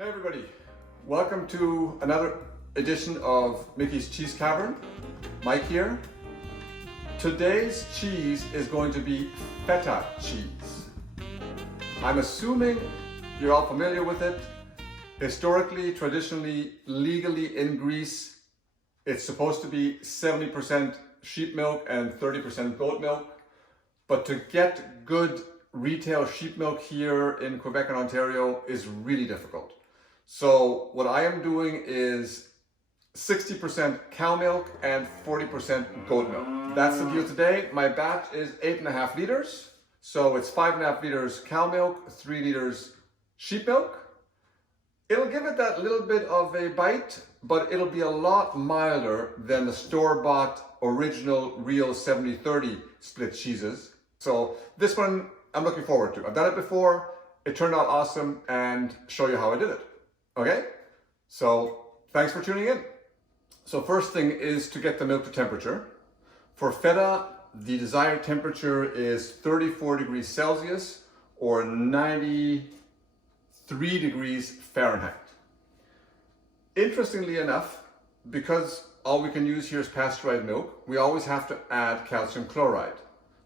Hey everybody, welcome to another edition of Mickey's Cheese Cavern. Mike here. Today's cheese is going to be feta cheese. I'm assuming you're all familiar with it. Historically, traditionally, legally in Greece, it's supposed to be 70% sheep milk and 30% goat milk. But to get good retail sheep milk here in Quebec and Ontario is really difficult. So what I am doing is 60% cow milk and 40% goat milk. That's the deal today. My batch is 8.5 liters. So it's 5.5 liters cow milk, 3 liters sheep milk. It'll give it that little bit of a bite, but it'll be a lot milder than the store-bought original real 70-30 split cheeses. So this one I'm looking forward to. I've done it before. It turned out awesome, and show you how I did it. Okay, so thanks for tuning in. So first thing is to get the milk to temperature. For feta, the desired temperature is 34 degrees Celsius or 93 degrees Fahrenheit. Interestingly enough, because all we can use here is pasteurized milk, we always have to add calcium chloride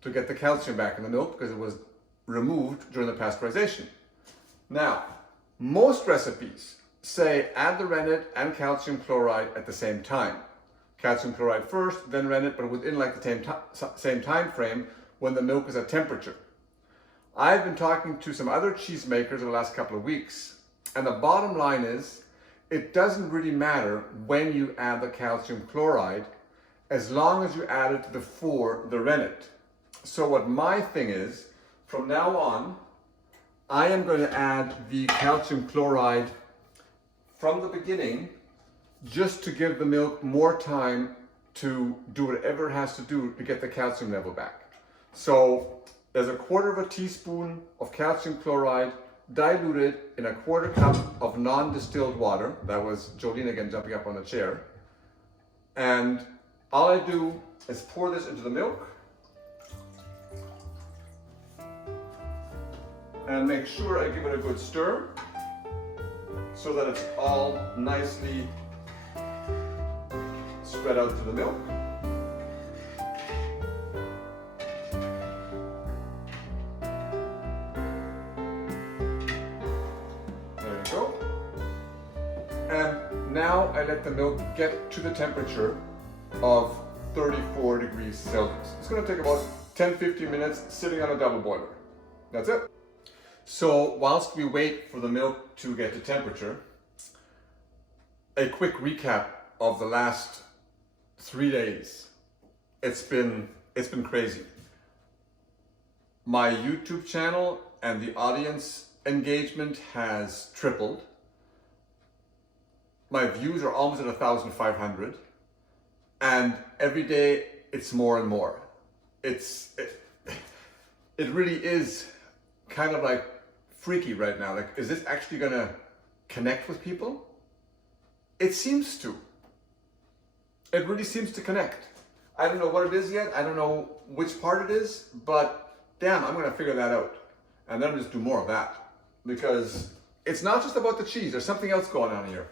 to get the calcium back in the milk because it was removed during the pasteurization. Now, most recipes say add the rennet and calcium chloride at the same time. Calcium chloride first, then rennet, but within like the same time frame when the milk is at temperature. I've been talking to some other cheesemakers over the last couple of weeks, and the bottom line is it doesn't really matter when you add the calcium chloride as long as you add it before the rennet. So what my thing is, from now on, I am going to add the calcium chloride from the beginning just to give the milk more time to do whatever it has to do to get the calcium level back. So there's a quarter of a teaspoon of calcium chloride diluted in a quarter cup of non-distilled water. That was Jolene again jumping up on the chair. And all I do is pour this into the milk and make sure I give it a good stir so that it's all nicely spread out to the milk. There you go. And now I let the milk get to the temperature of 34 degrees Celsius. It's going to take about 10-15 minutes sitting on a double boiler. That's it. So whilst we wait for the milk to get to temperature, a quick recap of the last 3 days. It's been crazy. My YouTube channel and the audience engagement has tripled. My views are almost at 1,500, and every day it's more and more. It really is kind of like freaky right now. Like, is this actually gonna connect with people? It seems to. It really seems to connect. I don't know what it is yet. I don't know which part it is, but damn, I'm gonna figure that out. And then just do more of that. Because it's not just about the cheese. There's something else going on here.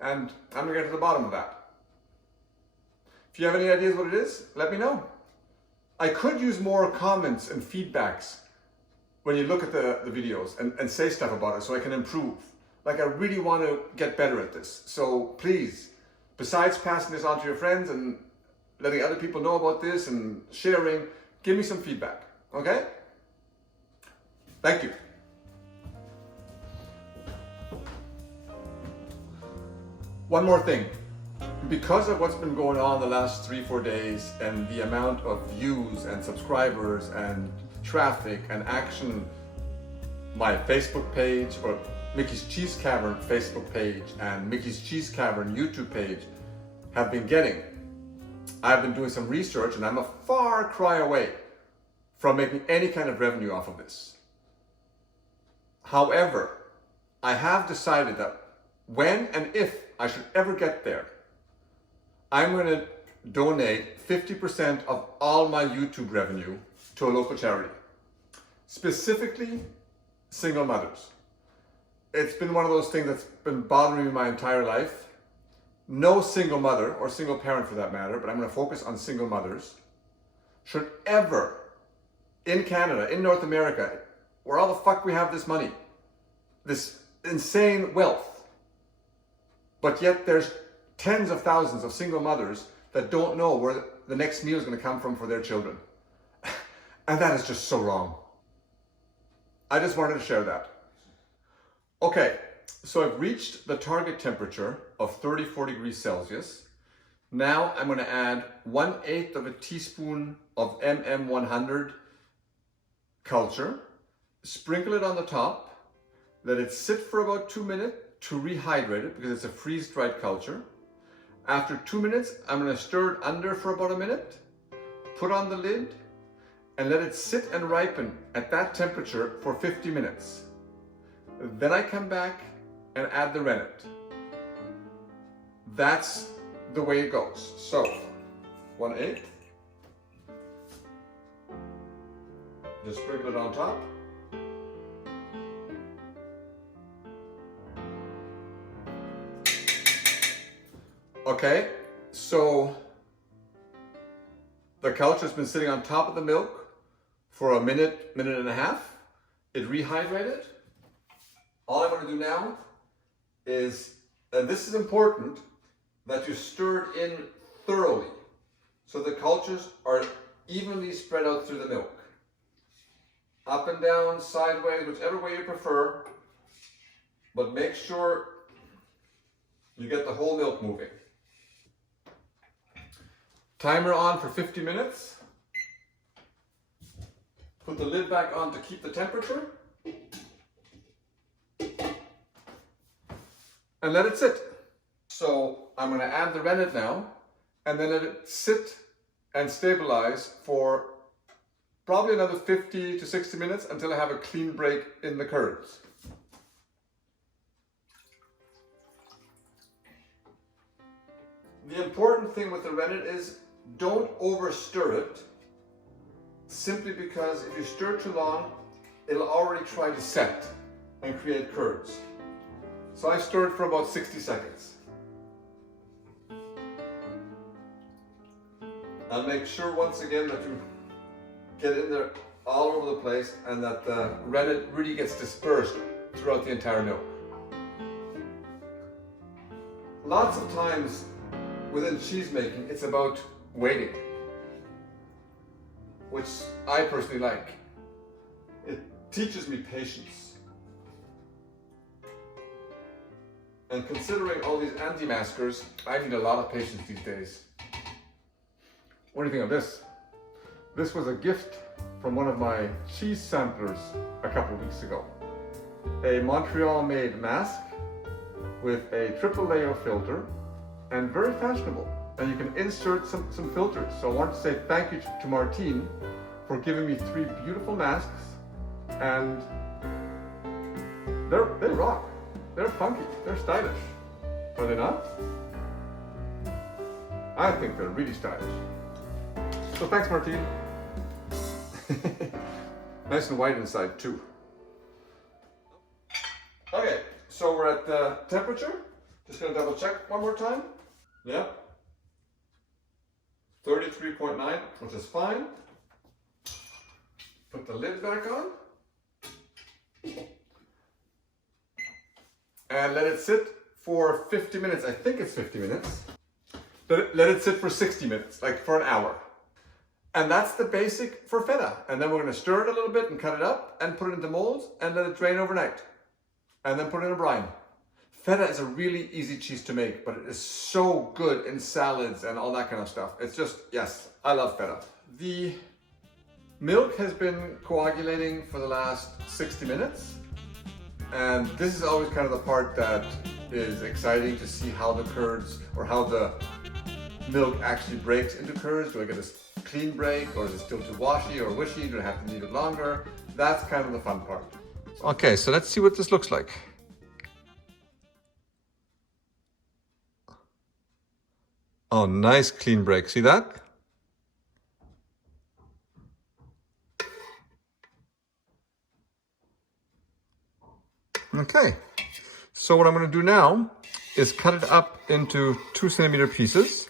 And I'm gonna get to the bottom of that. If you have any ideas what it is, let me know. I could use more comments and feedbacks when you look at the videos and say stuff about it so I can improve. Like, I really want to get better at this. So please, besides passing this on to your friends and letting other people know about this and sharing, give me some feedback, okay? Thank you. One more thing. Because of what's been going on the last 3-4 days and the amount of views and subscribers and traffic and action my Facebook page or Mickey's Cheese Cavern Facebook page and Mickey's Cheese Cavern YouTube page have been getting, I've been doing some research and I'm a far cry away from making any kind of revenue off of this. However, I have decided that when and if I should ever get there, I'm going to donate 50% of all my YouTube revenue to a local charity, specifically single mothers. it's been one of those things that's been bothering me my entire life. No single mother, or single parent for that matter, but I'm going to focus on single mothers, should ever, in Canada, in North America, where all the fuck we have this money, this insane wealth, but yet there's tens of thousands of single mothers that don't know where the next meal is going to come from for their children. And that is just so wrong. I just wanted to share that. Okay, so I've reached the target temperature of 34 degrees Celsius. Now I'm going to add 1/8 of a teaspoon of MM100 culture, sprinkle it on the top, let it sit for about 2 minutes to rehydrate it because it's a freeze-dried culture. After 2 minutes, I'm going to stir it under for about a minute, put on the lid, and let it sit and ripen at that temperature for 50 minutes. Then I come back and add the rennet. That's the way it goes. So, 1/8. Just sprinkle it on top. Okay, so the culture's been sitting on top of the milk for a minute, minute and a half. It rehydrated. All I'm going to do now is, and this is important, that you stir it in thoroughly so the cultures are evenly spread out through the milk. Up and down, sideways, whichever way you prefer, but make sure you get the whole milk moving. Timer on for 50 minutes. Put the lid back on to keep the temperature. And let it sit. So I'm going to add the rennet now and then let it sit and stabilize for probably another 50 to 60 minutes until I have a clean break in the curds. The important thing with the rennet is don't over stir it, simply because if you stir too long, it'll already try to set and create curds. So I stir it for about 60 seconds. And make sure once again that you get in there all over the place and that the rennet really gets dispersed throughout the entire milk. Lots of times within cheese making, it's about waiting, which I personally like. It teaches me patience. And considering all these anti-maskers, I need a lot of patience these days. What do you think of this? This was a gift from one of my cheese samplers a couple of weeks ago. A Montreal made mask with a triple layer filter and very fashionable. And you can insert some filters. So I want to say thank you to Martine for giving me 3 beautiful masks, and they rock. They're funky, they're stylish. Are they not? I think they're really stylish. So thanks, Martine. Nice and white inside too. Okay, so we're at the temperature. Just gonna double check one more time. Yep. 33.9, which is fine. Put the lid back on. And let it sit for 50 minutes. I think it's 50 minutes. Let it sit for 60 minutes, like for an hour. And that's the basic for feta. And then we're going to stir it a little bit and cut it up and put it into molds and let it drain overnight. And then put it in a brine. Feta is a really easy cheese to make, but it is so good in salads and all that kind of stuff. It's just, yes, I love feta. The milk has been coagulating for the last 60 minutes. And this is always kind of the part that is exciting to see how the curds, or how the milk actually breaks into curds. Do I get a clean break, or is it still too washy or wishy? Do I have to knead it longer? That's kind of the fun part. Okay, so let's see what this looks like. Oh, nice clean break. See that? Okay, So what I'm going to do now is cut it up into 2 centimeter pieces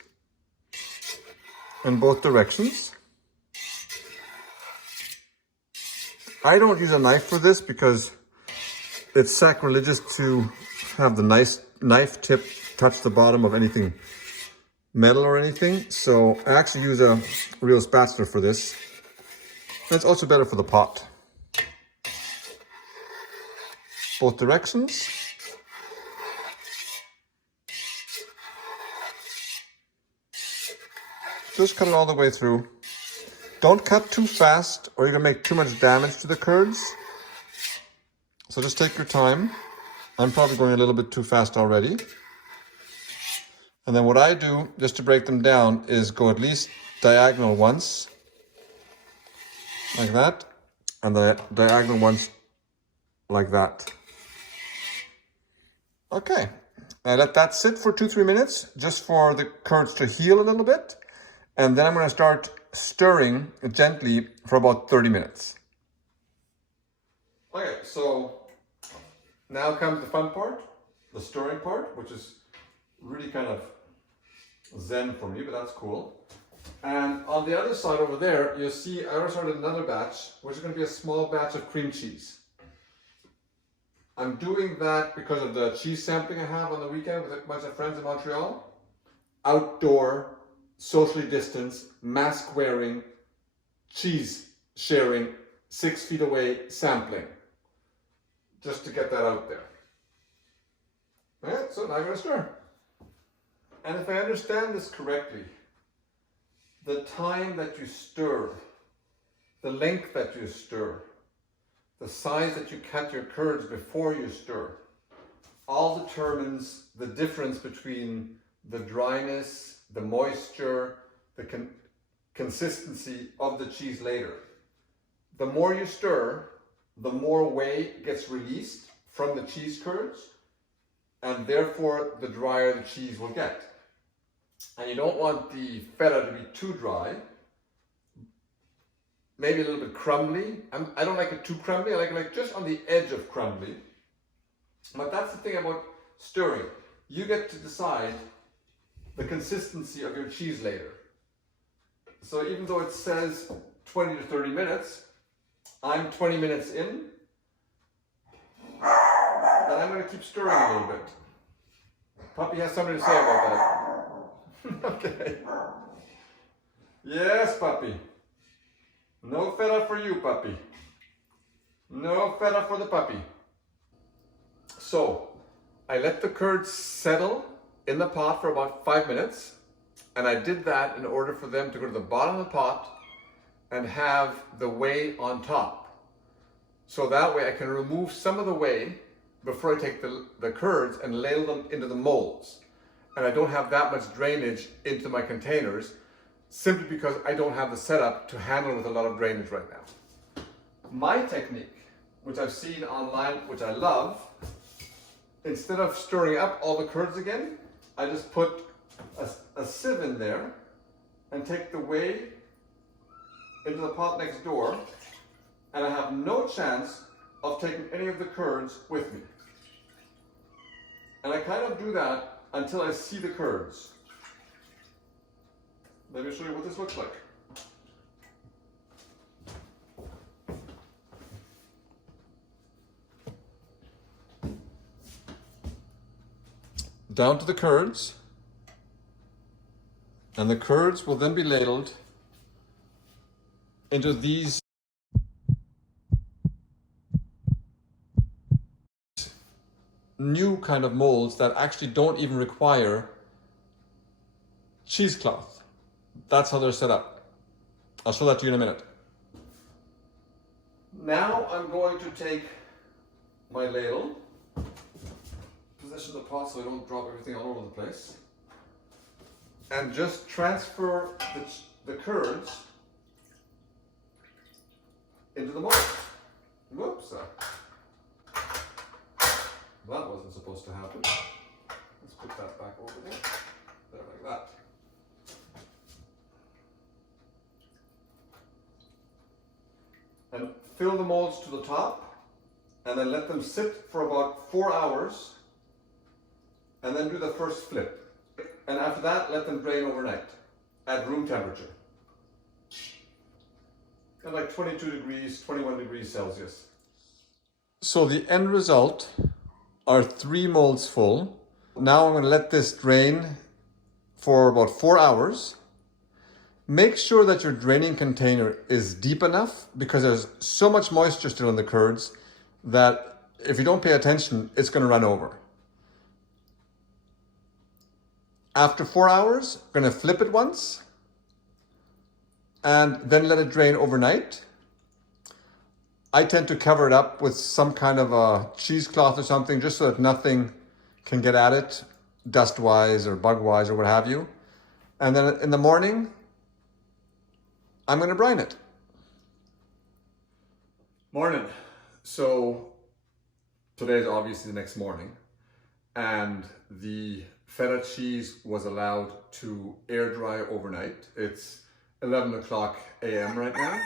in both directions. I don't use a knife for this because it's sacrilegious to have the nice knife tip touch the bottom of anything metal or anything. So I actually use a real spatula for this. And it's also better for the pot. Both directions. Just cut it all the way through. Don't cut too fast or you're gonna make too much damage to the curds. So just take your time. I'm probably going a little bit too fast already. And then what I do, just to break them down, is go at least diagonal once, like that, and the diagonal once, like that. Okay, I let that sit for 2-3 minutes, just for the curds to heal a little bit. And then I'm gonna start stirring gently for about 30 minutes. Okay, so now comes the fun part, the stirring part, which is really kind of zen for me, but that's cool. And on the other side over there, you'll see I already started another batch, which is going to be a small batch of cream cheese. I'm doing that because of the cheese sampling I have on the weekend with a bunch of friends in Montreal. Outdoor, socially distanced, mask wearing, cheese sharing, 6 feet away sampling. Just to get that out there. Alright, so now I'm going to stir. And if I understand this correctly, the time that you stir, the length that you stir, the size that you cut your curds before you stir, all determines the difference between the dryness, the moisture, the consistency of the cheese later. The more you stir, the more whey gets released from the cheese curds, and therefore the drier the cheese will get. And you don't want the feta to be too dry, maybe a little bit crumbly. I don't like it too crumbly, I like it just on the edge of crumbly. But that's the thing about stirring. You get to decide the consistency of your cheese later. So even though it says 20 to 30 minutes, I'm 20 minutes in, and I'm going to keep stirring a little bit. Puppy has something to say about that. Okay. Yes, puppy. No feta for you, puppy. No feta for the puppy. So, I let the curds settle in the pot for about 5 minutes, and I did that in order for them to go to the bottom of the pot and have the whey on top. So that way I can remove some of the whey before I take the curds and ladle them into the molds. And I don't have that much drainage into my containers simply because I don't have the setup to handle with a lot of drainage right now. My technique, which I've seen online, which I love, instead of stirring up all the curds again, I just put a sieve in there and take the whey into the pot next door, and I have no chance of taking any of the curds with me. And I kind of do that until I see the curds. Let me show you what this looks like. Down to the curds, and the curds will then be ladled into these new kind of molds that actually don't even require cheesecloth. That's how they're set up. I'll show that to you in a minute. Now I'm going to take my ladle, position the pot so I don't drop everything all over the place, and just transfer the curds into the mold. Whoops. That wasn't supposed to happen. Let's put that back over there. There, like that. And fill the molds to the top, and then let them sit for about 4 hours and then do the first flip. And after that, let them drain overnight at room temperature. At like 22 degrees, 21 degrees Celsius. So the end result are 3 molds full. Now I'm going to let this drain for about 4 hours. Make sure that your draining container is deep enough because there's so much moisture still in the curds that if you don't pay attention, it's going to run over. After 4 hours, I'm going to flip it once and then let it drain overnight. I tend to cover it up with some kind of a cheesecloth or something just so that nothing can get at it, dust-wise or bug-wise or what have you. And then in the morning, I'm going to brine it. Morning. So today is obviously the next morning, and the feta cheese was allowed to air dry overnight. It's 11 o'clock a.m. right now,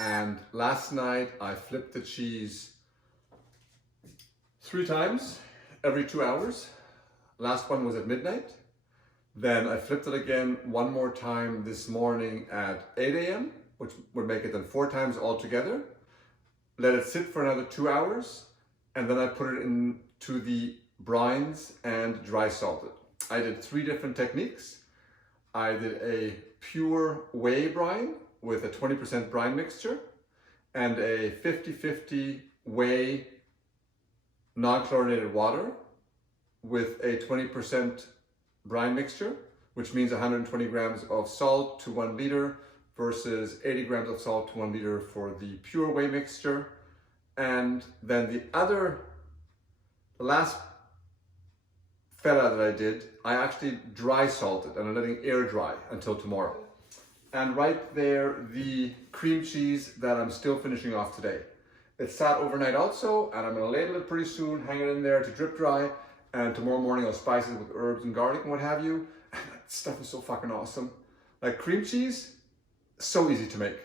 and last night I flipped the cheese 3 times every 2 hours. Last one was at midnight. Then I flipped it again one more time this morning at 8 a.m., which would make it then 4 times altogether. Let it sit for another 2 hours, and then I put it into the brines and dry salted. I did 3 different techniques. I did a pure whey brine with a 20% brine mixture and a 50-50 whey non-chlorinated water with a 20% brine mixture, which means 120 grams of salt to 1 liter versus 80 grams of salt to 1 liter for the pure whey mixture. And then the last feta that I did, I actually dry salted and I'm letting air dry until tomorrow. And right there, the cream cheese that I'm still finishing off today. It sat overnight also, and I'm gonna ladle it pretty soon, hang it in there to drip dry, and tomorrow morning I'll spice it with herbs and garlic and what have you. And that stuff is so fucking awesome. Like cream cheese, so easy to make.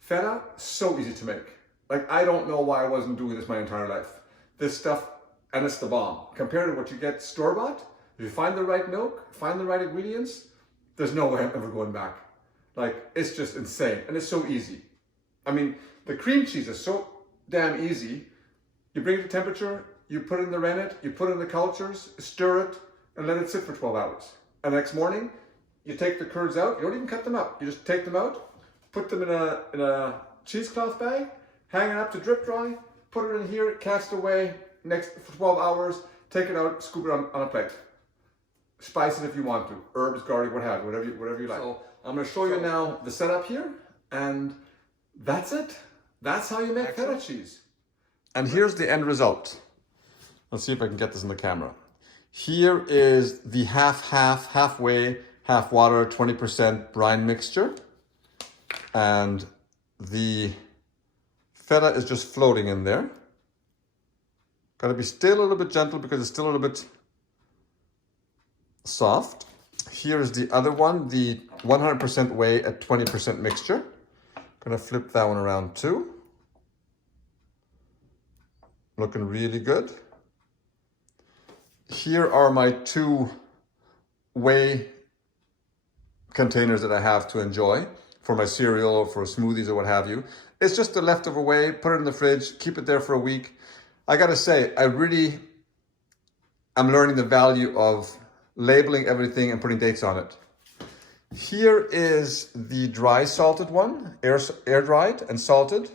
Feta, so easy to make. Like I don't know why I wasn't doing this my entire life. This stuff, and it's the bomb. Compared to what you get store-bought, if you find the right milk, find the right ingredients, there's no way I'm ever going back. Like, it's just insane, and it's so easy. I mean, the cream cheese is so damn easy. You bring it to temperature, you put it in the rennet, you put it in the cultures, stir it, and let it sit for 12 hours. And the next morning, you take the curds out, you don't even cut them up, you just take them out, put them in a cheesecloth bag, hang it up to drip dry, put it in here, cast away, next for 12 hours, take it out, scoop it on a plate. Spice it if you want to, herbs, garlic, what have you, whatever you like. So I'm going to show you now the setup here, and that's it. That's how you make feta cheese. And here's the end result. Let's see if I can get this in the camera. Here is the halfway, half water, 20% brine mixture. And the feta is just floating in there. Got to be still a little bit gentle because it's still a little bit soft. Here is the other one, the 100% whey at 20% mixture. Gonna flip that one around too. Looking really good. Here are my 2 whey containers that I have to enjoy for my cereal or for smoothies or what have you. It's just the leftover whey, put it in the fridge, keep it there for a week. I gotta say, I'm learning the value of labeling everything and putting dates on it. Here is the dry salted one, air dried and salted.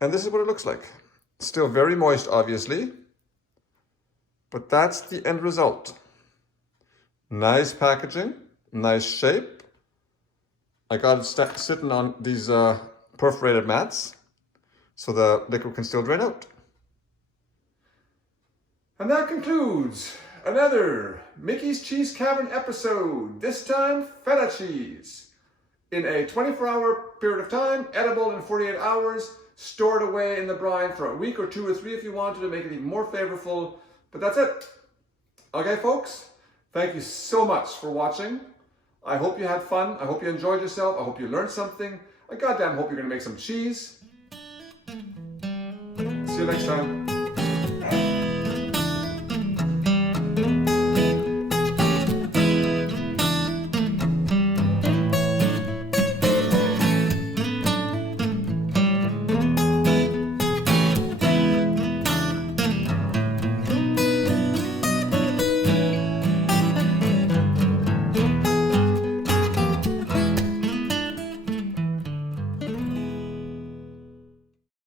And this is what it looks like. Still very moist, obviously, but that's the end result. Nice packaging, nice shape. I got it sitting on these perforated mats so the liquid can still drain out. And that concludes another Mickey's Cheese Cavern episode, this time feta cheese. In a 24-hour period of time, edible in 48 hours, stored away in the brine for a week or 2 or 3 if you wanted to make it even more flavorful. But that's it. Okay, folks, thank you so much for watching. I hope you had fun. I hope you enjoyed yourself. I hope you learned something. I goddamn hope you're gonna make some cheese. See you next time.